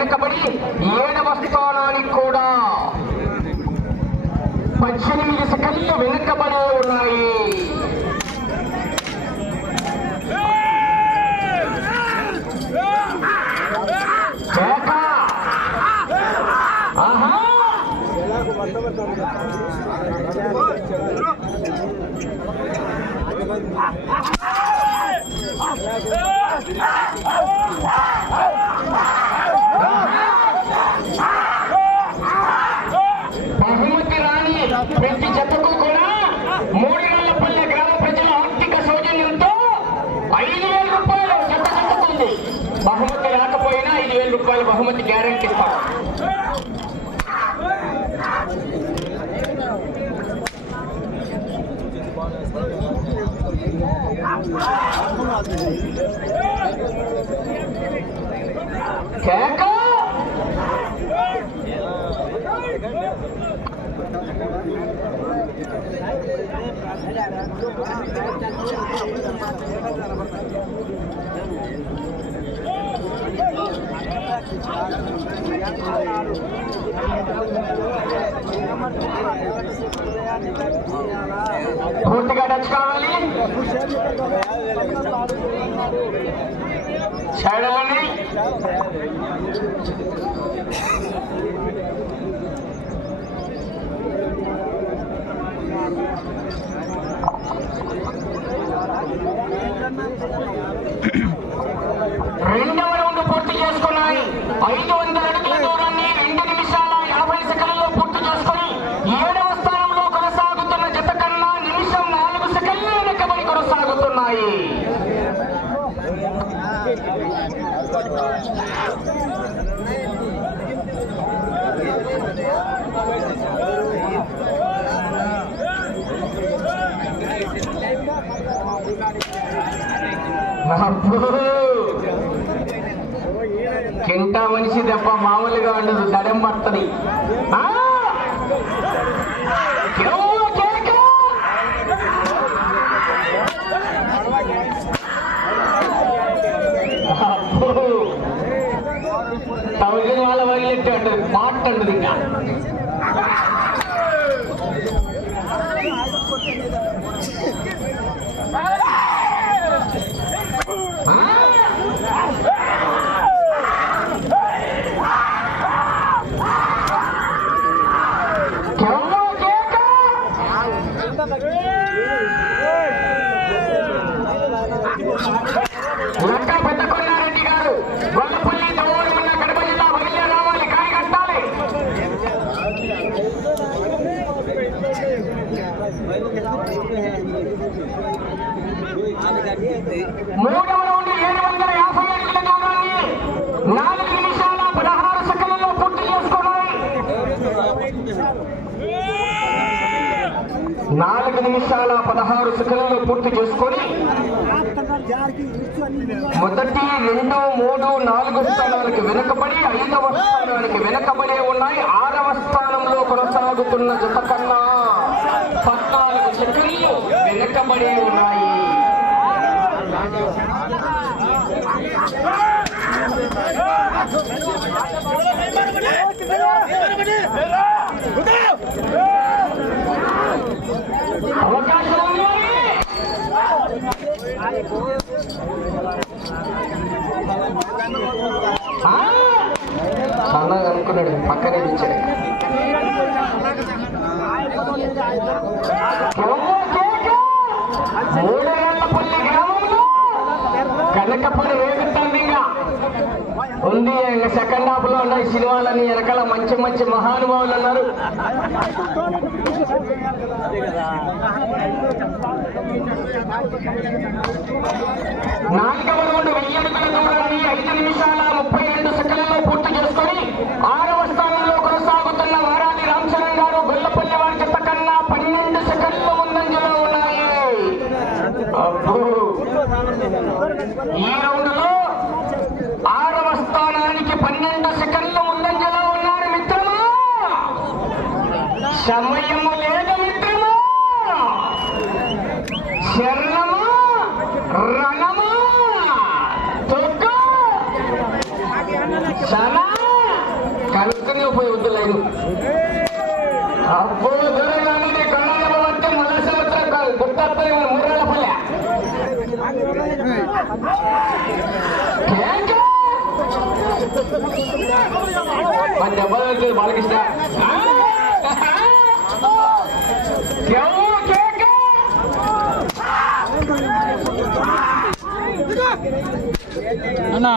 వెనుకబడి 7వ స్థానానికి కూడా 18 సెకండ్లు వెనుకబడి ఉన్నాయి. బహుమతి రాని ప్రతి జతకు కూడా మూడినల్లపల్లె గ్రామ ప్రజల ఆర్థిక సౌజన్యంతో 5,000 రూపాయలు జత జతకుంది. బహుమతి రాకపోయినా 5,000 రూపాయలు బహుమతి గ్యారెంటీ ఇస్తాం. కేక పూర్తిగా టచ్ కావాలి. సైడ్లోని రెండవ రౌండ్ పూర్తి చేసుకున్నాయి. 500 అడుగుల దూరాన్ని 2 నిమిషాల 50 సెకండ్లలో పూర్తి చేసుకుని 7వ స్థానంలో కొనసాగుతున్న జత కన్నా నిమిషం 4 సెకండ్లు వెనకబడి కొనసాగుతున్నాయి. కింటా మనిషి దెబ్బ మామూలుగా ఉండదు, దడం పడుతుంది. తౌజన్ వాళ్ళ వదిలేట్టు అంటది, పాట్ అంటది. ఇంకా పెద్దకొండారెడ్డి గారు గొల్లపల్లి దోమల కడప జిల్లా బయలుదేరి రావాలి. కాయ కట్టాలి. మూడవ రౌండ్ 750 అడుగుల దూరాన్ని 4 నిమిషాల 16 సెకండ్లలో పూర్తి చేసుకున్నాయి. 4 నిమిషాల 16 సెకండ్లలో పూర్తి చేసుకొని మొదటి 2, 3, 4 స్థానాలకు వెనుకబడి 5వ స్థానానికి వెనుకబడే ఉన్నాయి. 6వ స్థానంలో కొనసాగుతున్న జత కన్నా 14 సెకండ్లు వెనుకబడే ఉన్నాయి. అవకాశం సన్నగా అనుకున్నాడు, పక్కనే ఇచ్చాడు. మూడేళ్లపల్లి గ్రామంలో కనకపల్లి వేగుతుంది. ఇంకా ఉంది. ఇంకా సెకండ్ హాఫ్ లో ఉన్నాయి సినిమాలని. వెనకాల మంచి మంచి మహానుభావులు ఉన్నారు. నాలుగవ రౌండ్ 1000 అడుగుల దూరాన్ని 5 నిమిషాల 32 సెకండ్లలో పూర్తి చేసుకొని 6వ స్థానంలో కొనసాగుతున్న వారాది రామచరణ్ గారు గొల్లపల్లి వారి జత కన్నా 12 సెకండ్ల ముందంజలో ఉన్నాయి. ఈ రౌండ్ లో 6వ స్థానానికి 12 సెకండ్ల ముందంజలో ఉన్నారు. మిత్రమా, సమయము లేదు మిత్రమా. శరణమా, రణమా, తొక్క, శనా కొత్తపల్లి వారు మూరేళ్లపల్లె మన దెబ్బలు వెళ్తుంది బాలకృష్ణ అన్నా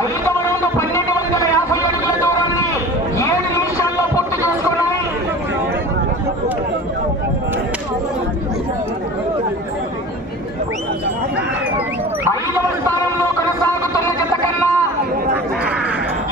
ఐదవ రౌండ్ 1250 అడుగుల దూరాన్ని 7 నిమిషాల్లో పూర్తి చేసుకున్నాయి. ఐదవ స్థానంలో కొనసాగుతున్న జత కన్నా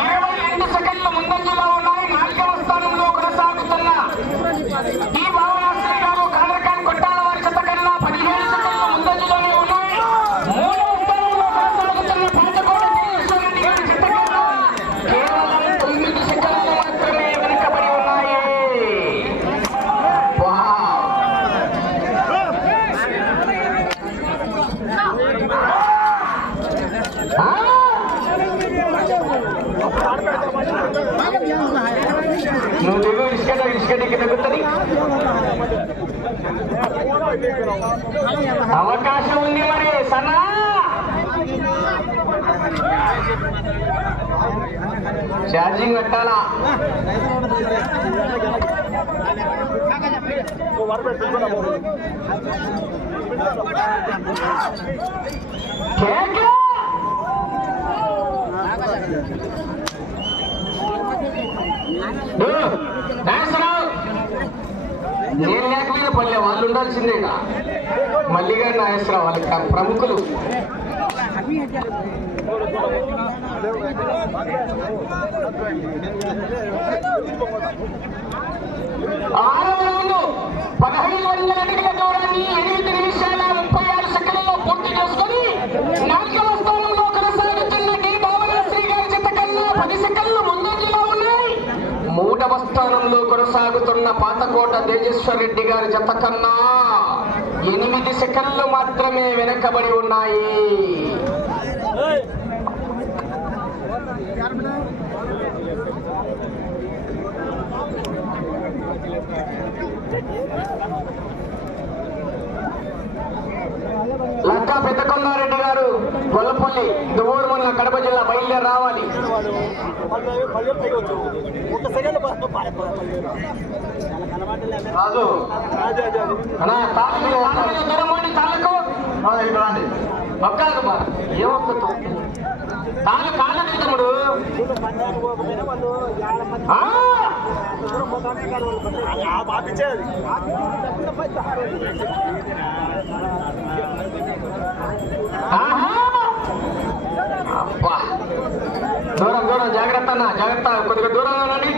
22 సెకండ్లు ముందంజలో ఉన్నాయి. 4వ స్థానంలో కొనసాగుతున్న ఈ భావనాశ్రీ గారు కాదరకాని కొట్టాల వారి జత కన్నా 17 సెకండ్లు ముందంజలోనే ఉన్నాయి. 3వ స్థానంలో కొనసాగుతున్న పాతకోట జగదీశ్వరరెడ్డి గారి జత కన్నా కేవలం 9 సెకండ్లు మాత్రమే వెనుకబడి ఉన్నాయి. నువ్వు దిగు ఇసుకటికి తగ్గుతుంది. అవకాశం ఉంది మరి సనా ఛార్జింగ్ పెట్టాలా నేను లేకపోయినా పల్లె వాళ్ళు ఉండాల్సిందేగా. మల్లిగా నాగేశ్వరరావు వాళ్ళకి ప్రముఖులు. ఆరవ రౌండ్ 1500 అడుగుల దూరాన్ని 8 నిమిషాల 36 సెకండ్లలో పూర్తి చేసుకుని 4వ స్థానంలో కొనసాగుతున్న డి భావనాశ్రీ గారి జత కన్నా 10 సెకండ్లు ముందంజలో ఉన్నాయి. 3వ స్థానంలో కొనసాగుతున్న పాతకోట తేజేశ్వరరెడ్డి గారి జత కన్నా 8 సెకండ్లు మాత్రమే వెనకబడి ఉన్నాయి. లంకా పెద్దకొండారెడ్డి గారు గొల్లపల్లి దువ్వూరు మండలం కడప జిల్లా బయలుదేరి రావాలి. రాజు ఏమవుతుంది తాను కాళ్ళకి తమ్ముడు అబ్బా దూరం దూరం జాగ్రత్త అన్న జాగ్రత్త కొద్దిగా దూరంగా ఉండండి.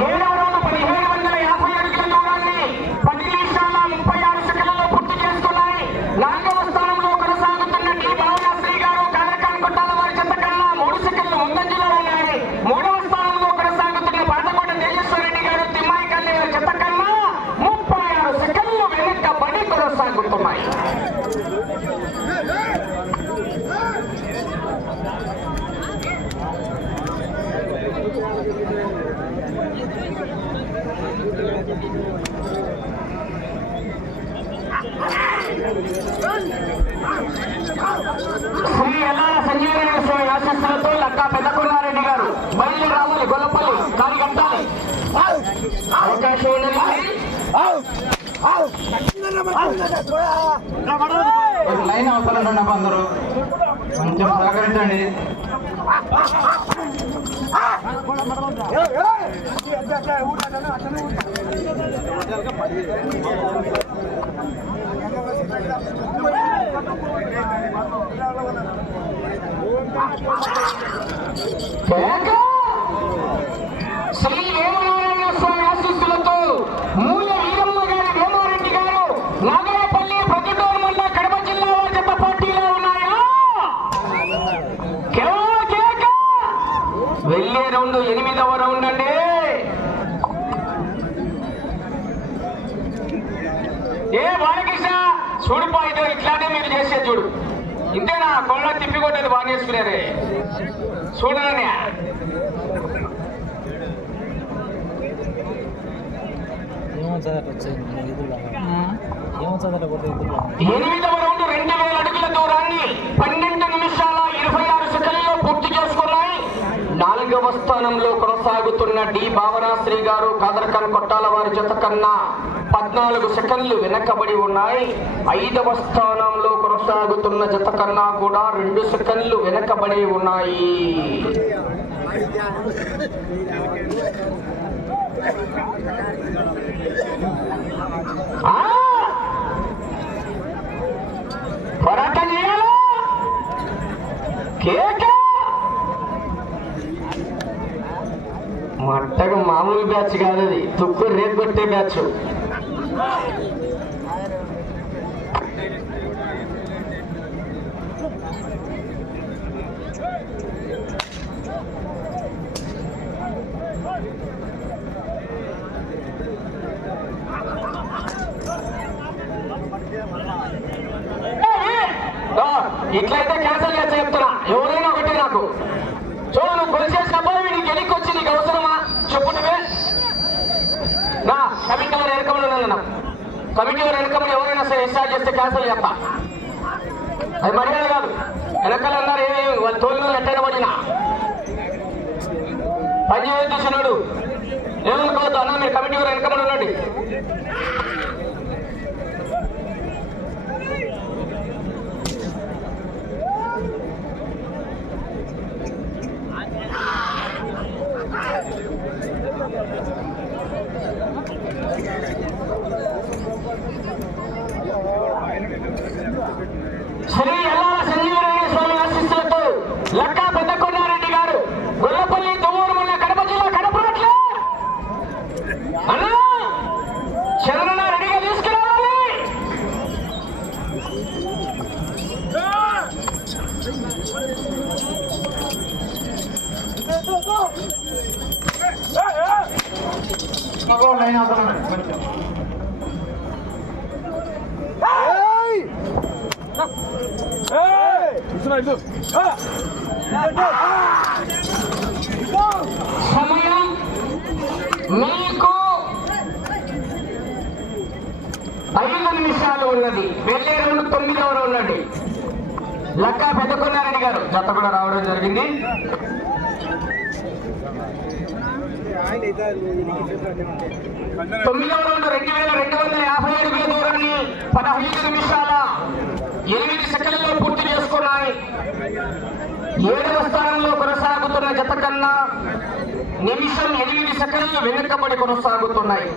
ఏడవ రౌండ్ 1750 అడుగుల దూరాన్ని 10 నిమిషాల 36 సెకండ్లలో పూర్తి చేసుకున్నాయి. 4వ స్థానంలో కొనసాగుతున్న డి భావనాశ్రీ గారు కాదరకాని కొట్టాల వారి జత కన్నా 3 సెకండ్లు ముందంజలో ఉన్నాయి. 3వ స్థానంలో కొనసాగుతున్న పాతకోట తేజేశ్వరరెడ్డి గారు తిమ్మాయికల్లి వారి జత కన్నా 36 సెకండ్లు వెనుకబడి కొనసాగుతున్నాయి. అవకాశం ఉన్నది. లైన్ అవసరం అందరూ కొంచెం సహకరించండి. శ్రీ వేమనారాయణ స్వామి ఆశీస్సులతో మూల వీరమ్మ గారి వేమారెడ్డి గారు నాగరాపల్లి ప్రతిటూరు మండల కడప జిల్లా వారి జత పోటీలో ఉన్నాయా? వెళ్ళే రౌండ్ 8వ రౌండ్ అండి. ఏ బాలకృష్ణ చూడిపోయితే ఇట్లానే మీరు చేసేది చూడు. ఇంతేనా కొల్ల తిప్పికొట్టేది బాగా చేసుకునేది చూడనే. ఎనిమిదవ రౌండ్ 2000 అడుగుల దూరాన్ని 12 నిమిషాల 26 సెకండ్లలో పూర్తి చేసుకున్నాయి. 4వ స్థానంలో కొనసాగుతున్న డి భావనాశ్రీ గారు కాదర్ఖాన్ కొట్టాల వారి జత కన్నా 14 సెకండ్లు వెనకబడి ఉన్నాయి. 5వ స్థానంలో కొనసాగుతున్న జత కన్నా కూడా 2 సెకండ్లు వెనకబడి ఉన్నాయి. పోరాటం చేయాలా? మట్టగా మామూలు బ్యాచ్ కాదు, అది తుక్కు రేపు కొట్టే బ్యాచ్. ఇట్లయితే క్యాన్సల్ చేస్తా చెప్తున్నా. ఎవరైనా ఒకటే నాకు చూడు, నువ్వు కొలిసేసినప్పుడు నీకు ఎన్నికి వచ్చి నీకు అవసరమా చెప్పు. నువ్వే నా కమిటీ వారు వెనకమని కమిటీ వారు వెనకమని ఎవరైనా సరే స్టార్ట్ చేస్తే క్యాన్సల్ చేస్తా. అది మర్యాద కాదు. వెనకాల అన్నారు ఏమేమి వాళ్ళ తోలు ఎట్టైనా పడినా పని చూసినాడు ఏమనుకోవద్దు అన్న. మీరు కమిటీ వారు వెనకమని ఉండండి. శ్రీ ఎల్లాల సంజీవరాయ స్వామి ఆశీస్సులతో లక్కా పెద్ద కొండారెడ్డి గారు గొల్లపల్లి దువ్వూరు మండలం కడప జిల్లా కడప రోడ్ల అన్నా చంద్రన్న రెడీగా తీసుకురావాలి. లైన్ అవసరం కొంచెం సమయం మీకు 5 నిమిషాలు ఉన్నది. వెళ్ళే రౌండ్ 9వ రౌండ్ అండి. లక్కా పెద్ద కొండారెడ్డి గారు జత కూడా రావడం జరిగింది. 9వ రౌండ్ 2250 అడుగుల దూరాన్ని 15 నిమిషాల 8 సెకండ్లలో పూర్తి చేసుకున్నాయి. 7వ స్థానంలో కొనసాగుతున్న జత కన్నా నిమిషం 8 సెకండ్లు వెనుకబడి కొనసాగుతున్నాయి.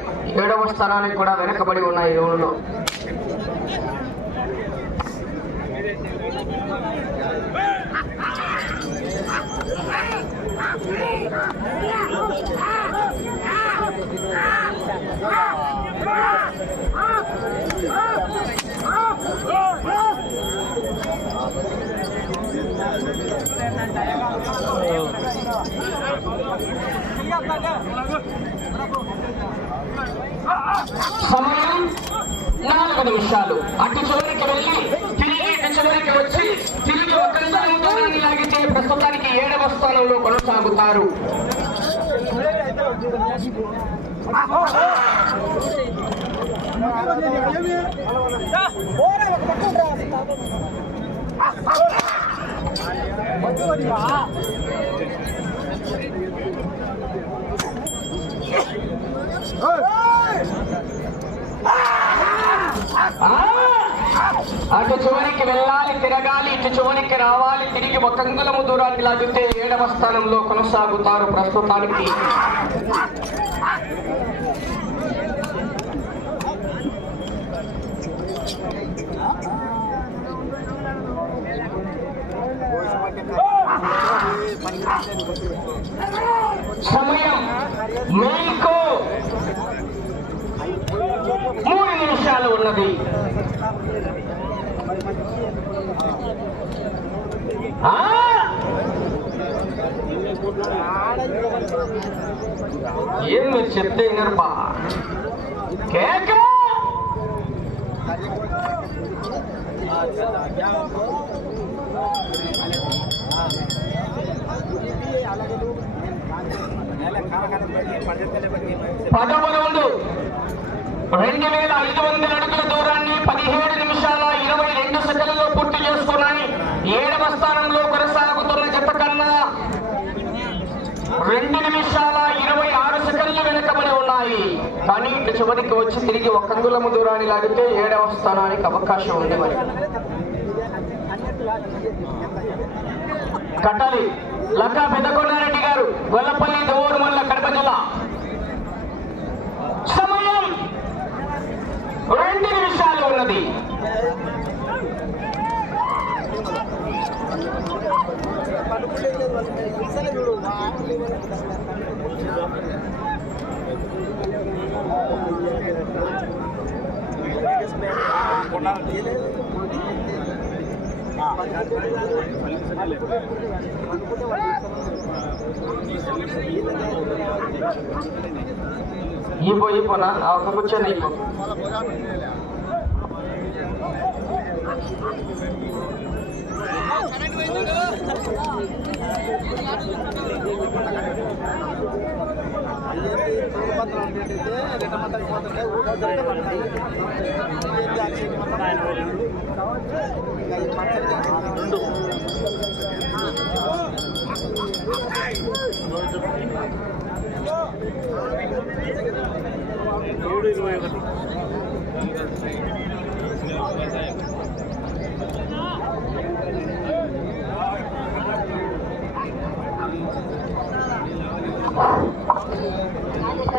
7వ స్థానానికి కూడా వెనుకబడి ఉన్నాయి ఈ రౌండ్లో. సమయం 4 నిమిషాలు. అటు చివరికి వెళ్ళి తిరిగి ఇటు చివరికి వచ్చి తిరిగి ఒక స్థానం దూరాన్ని లాగితే ప్రస్తుతానికి 7వ స్థానంలో కొనసాగుతారు. Hey! అటు చివరికి వెళ్ళాలి, తిరగాలి, ఇటు చివరికి రావాలి, తిరిగి ఒక అంగుళము దూరాన్ని లాగితే 7వ స్థానంలో కొనసాగుతారు ప్రస్తుతానికి. సమయం మీకు 3 నిమిషాలు ఉన్నది. ఏం మీరు చెప్తే వినరుబా. కేక పదవ రౌండ్ 2500 అడుగుల దూరాన్ని 17 నిమిషాల 22 సెకండ్లలో పూర్తి చేసుకున్నాయి. 7వ స్థానంలో కొనసాగుతున్న జత కన్నా 2 నిమిషాల 26 సెకండ్లు వెనుకబడి ఉన్నాయి. కానీ ఇటు చివరికి వచ్చి తిరిగి 1 అంగుళము దూరాన్ని లాగితే 7వ స్థానానికి అవకాశం ఉంది. మరి కట్టాలి లక్క పెద్దకొండారెడ్డి గారు, గొల్లపల్లి, దోవూరు మండలం, కడప జిల్లా. సమయం 2 నిమిషాలు ఉన్నది. ఇపోనా ఒక కూర్చొని ఇపో.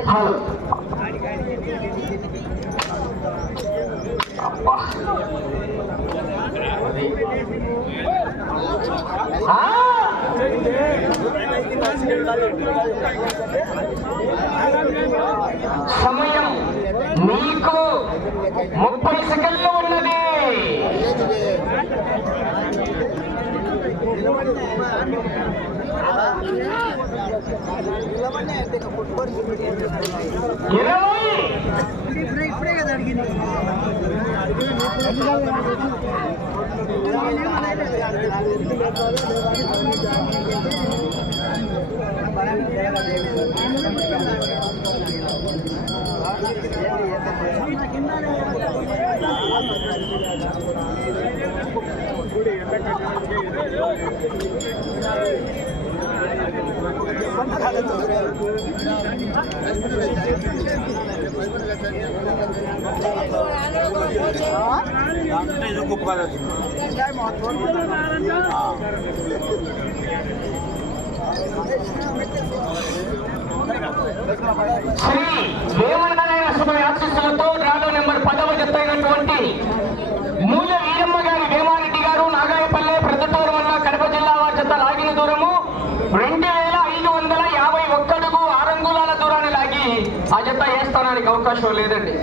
హలో అబ్బా సమయం మీకు 30 సెకండ్లు ఉన్నది. ఇప్పుడే కదా అడిగింది. శ్రీ వేమనారాయణ స్వామి ఆశీస్సులతో డ్రాలో నెంబర్ 10వ జత అయినటువంటి మూల వీరమ్మ గారి వేమారెడ్డి గారు, నాగాయపల్లె, ప్రొద్దుటూరు మండలం, కడప జిల్లా వారి జత లాగిన దూరము 2551 అడుగు 6 అంగుళాల దూరాన్ని లాగి ఆ జత ఏ స్థానానికి అవకాశం లేదండి.